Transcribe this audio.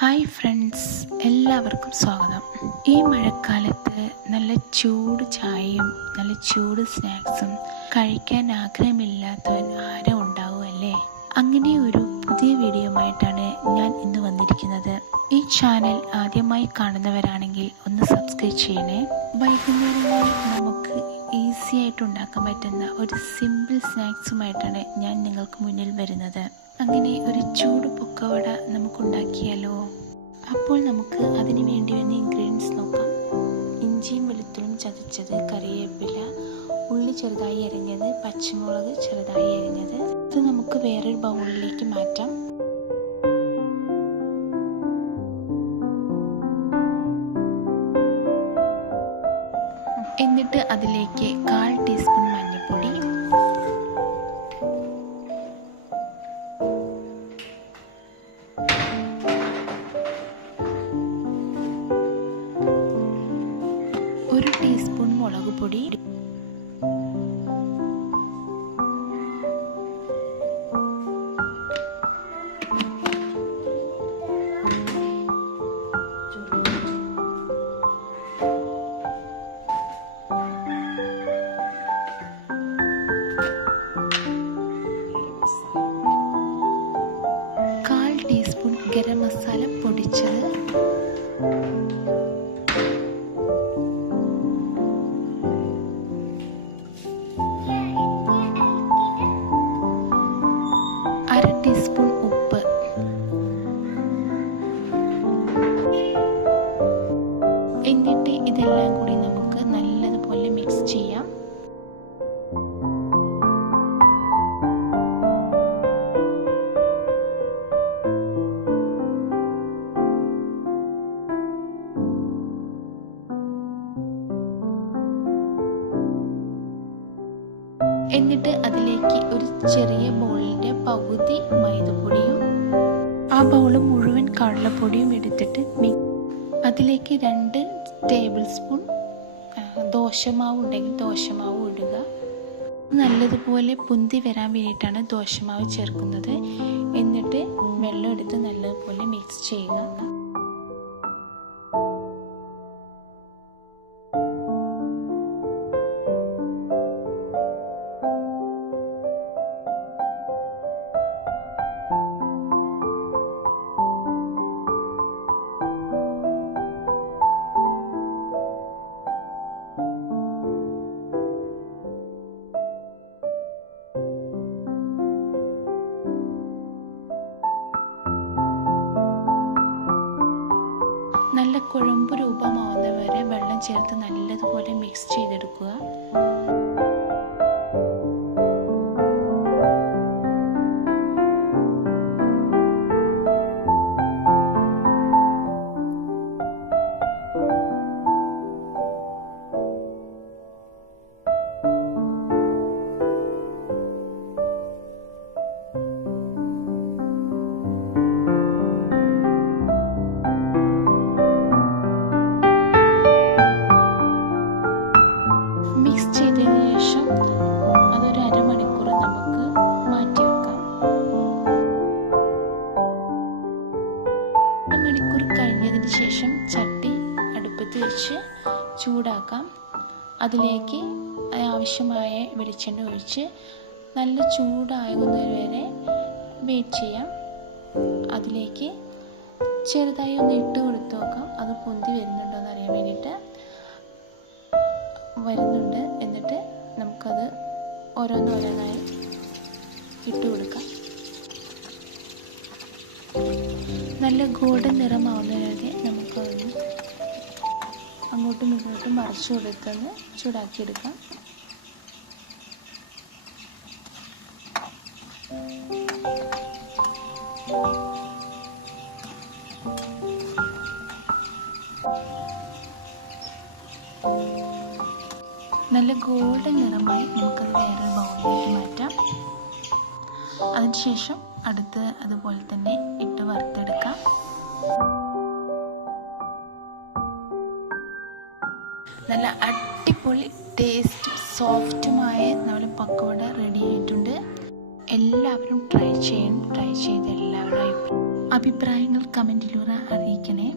Hi friends, എല്ലാവർക്കും സ്വാഗതം. ഈ മഴക്കാലത്ത് നല്ല ചൂട് ചായയും നല്ല ചൂട് സ്നാക്സും കഴിക്കാൻ ആഗ്രഹമില്ലാത്തവൻ ആരും ഉണ്ടാവുമല്ലേ? അങ്ങനെ ഒരു പുതിയ വീഡിയോയുമായിട്ടാണ് ഞാൻ ഇന്ന് വന്നിരിക്കുന്നത്. ഈ ചാനൽ ആദ്യമായി കാണുന്നവരാണെങ്കിൽ ഒന്ന് സബ്സ്ക്രൈബ് ചെയ്യണേ. വൈകുന്നേരങ്ങളിൽ നമുക്ക് ഈസി ആയിട്ട് ഉണ്ടാക്കാൻ പറ്റുന്ന ഒരു സിമ്പിൾ സ്നാക്സുമായിട്ടാണ് ഞാൻ നിങ്ങൾക്ക് മുന്നിൽ വരുന്നത്. അങ്ങനെ ഒരു ചൂട് പൊക്കവട നമുക്കുണ്ടാക്കിയാലോ? അപ്പോൾ നമുക്ക് അതിന് വേണ്ടി വന്ന ഇൻഗ്രീഡിയൻസ് നോക്കാം. ഇഞ്ചിയും വെളുത്തുള്ളിയും ചതച്ചത്, കറിവേപ്പില, ഉള്ളി ചെറുതായി അരിഞ്ഞത്, പച്ചമുളക് ചെറുതായി അരിഞ്ഞത്. ഇത് നമുക്ക് വേറൊരു ബൗളിലേക്ക് മാറ്റാം. എന്നിട്ട് അതിലേക്ക് 1/4 ടീസ്പൂൺ മഞ്ഞൾപ്പൊടി, ഒരു ടീസ്പൂൺ മുളക് പൊടി, ഗരം മസാല പൊടിച്ചത്, അര ടീസ്പൂൺ ഉപ്പ്, എന്നിട്ട് ഇതെല്ലാം കൂടി നമുക്ക് നല്ലതുപോലെ മിക്സ് ചെയ്യാം. എന്നിട്ട് അതിലേക്ക് ഒരു ചെറിയ ബൗളിൻ്റെ പകുതി മൈദപ്പൊടിയും ആ ബൗള് മുഴുവൻ കടലപ്പൊടിയും എടുത്തിട്ട് അതിലേക്ക് 2 ടേബിൾ സ്പൂൺ ദോശമാവ് ഉണ്ടെങ്കിൽ ദോശമാവ് ഇടുക. നല്ലതുപോലെ പൊന്തി വരാൻ വേണ്ടിയിട്ടാണ് ദോശമാവ് ചേർക്കുന്നത്. എന്നിട്ട് വെള്ളം എടുത്ത് നല്ലതുപോലെ മിക്സ് ചെയ്യുക. നല്ല കുഴമ്പ് രൂപമാവുന്ന വരെ വെള്ളം ചേർത്ത് നല്ലതുപോലെ മിക്സ് ചെയ്തെടുക്കുക. മിക്സ് ചെയ്തതിന് ശേഷം അതൊരു അരമണിക്കൂർ നമുക്ക് മാറ്റി വെക്കാം. അരമണിക്കൂർ കഴിഞ്ഞതിന് ശേഷം ചട്ടി അടുപ്പത്ത് വെച്ച് ചൂടാക്കാം. അതിലേക്ക് ആവശ്യമായ വെളിച്ചെണ്ണ ഒഴിച്ച് നല്ല ചൂടാകുന്നത് വരെ വെയിറ്റ് ചെയ്യാം. അതിലേക്ക് ചെറുതായി ഒന്ന് ഇട്ട് കൊടുത്ത് നോക്കാം, അത് പൊന്തി വരുന്നുണ്ടോ എന്ന് അറിയാൻ വേണ്ടിയിട്ട്. വരുന്നുണ്ട്. എന്നിട്ട് നമുക്കത് ഓരോന്നോരോന്നായി ഇട്ട് കൊടുക്കാം. നല്ല ഗോൾഡൻ നിറമാവുന്നവരെ നമുക്കതൊന്ന് അങ്ങോട്ടും ഇങ്ങോട്ടും മറിച്ചു കൊടുത്തൊന്ന് ചൂടാക്കിയെടുക്കാം. നല്ല ഗോൾഡൻ നിറമായി നമുക്കത് വേറൊരു ബൗളിലേക്ക് മാറ്റാം. അതിനുശേഷം അടുത്ത് അതുപോലെ തന്നെ ഇട്ട് വറുത്തെടുക്കാം. നല്ല അടിപൊളി ടേസ്റ്റും സോഫ്റ്റുമായ നമ്മുടെ പക്കവട റെഡി ആയിട്ടുണ്ട്. എല്ലാവരും ട്രൈ ചെയ്ത് എല്ലാവരും അഭിപ്രായങ്ങൾ കമൻറ്റിലൂടെ അറിയിക്കണേ.